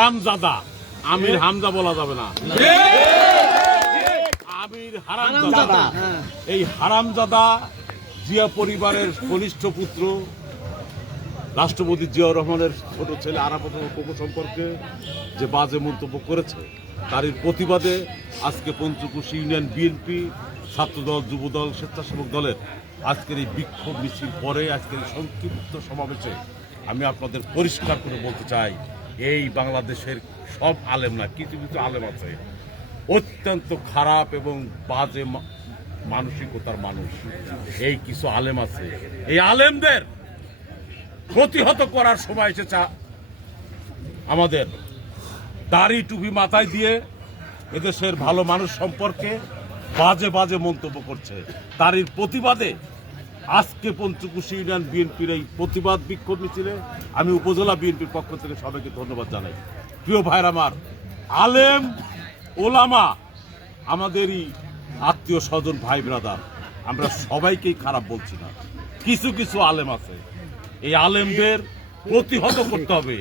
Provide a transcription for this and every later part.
হারামজাদা। আমির হামজা বলা যাবে না। আমির হারামজাদা। এই হারামজাদা জিয়া পরিবারের কনিষ্ঠ পুত্র রাষ্ট্রপতি জিয়াউর রহমানের ছোট ছেলে আরাফত কোকো সম্পর্কে যে বাজে মন্তব্য করেছে তারই প্রতিবাদে আজকে পঞ্চকুশি ইউনিয়ন বিএনপি ছাত্রদল যুবদল স্বেচ্ছাসেবক দলের আজকের এই বিক্ষোভ মিছিল পরে আজকের এই সংক্ষিপ্ত সমাবেশে আমি আপনাদের পরিষ্কার করে বলতে চাই এই বাংলাদেশের সব আলেম না, কিছু কিছু আলেম আছে। অত্যন্ত খারাপ এবং বাজে মানসিকতার মানুষ। এই কিছু আলেম আছে। এই আলেমদের প্রতিহত করার সময় এসেছে আমাদের দাড়ি টুপি মাথায় দিয়ে এদেশের ভালো মানুষ সম্পর্কে বাজে বাজে মন্তব্য করছে। তারই প্রতিবাদে আজকে পঞ্চকুশি ইউনিয়ন বিএনপির এই প্রতিবাদ বিক্ষোভ মিছিলে আমি উপজেলা বিএনপির পক্ষ থেকে সবাইকে ধন্যবাদ জানাই। প্রিয় ভাইর আমার আলেম ওলামা আমাদেরই আত্মীয় স্বজন ভাই ব্রাদার আমরা সবাইকেই খারাপ বলছি না। কিছু কিছু আলেম আছে। এই আলেমদের প্রতিহত করতে হবে।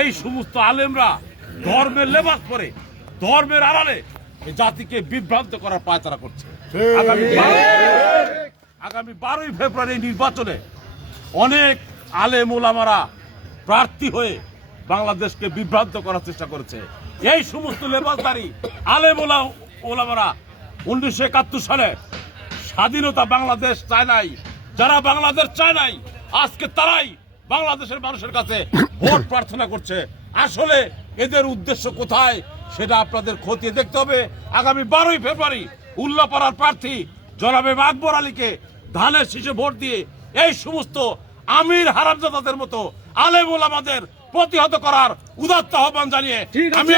এই সমস্ত আলেমরা ধর্মের লেবাস পরে ধর্মের আড়ালে এই জাতিকে বিভ্রান্ত করার পায়তারা করছে। আগামী বারোই ফেব্রুয়ারি নির্বাচনে অনেক আলেম ওলামারা প্রার্থী হয়ে বাংলাদেশকে বিভ্রান্ত করার চেষ্টা করেছে। এই সমস্ত লেবাসদারি আলেম ওলা- ওলামারা উনিশশো একাত্তর সালে স্বাধীনতা বাংলাদেশ চায় নাই, যারা বাংলাদেশ চায় নাই, আজকে তারাই বাংলাদেশের মানুষের কাছে ভোট প্রার্থনা করছে। আসলে এদের উদ্দেশ্য কোথায় সেটা আপনাদের খতিয়ে দেখতে হবে। আগামী বারোই ফেব্রুয়ারি উল্লাপাড়ার প্রার্থী জনাবে আকবর আলীকে ধানের শীষে ভোট দিয়ে এই সমস্ত আমির হারামজাদাদের মতো আলেম আমাদের প্রতিহত করার উদাত্ত আহ্বান জানিয়ে আমি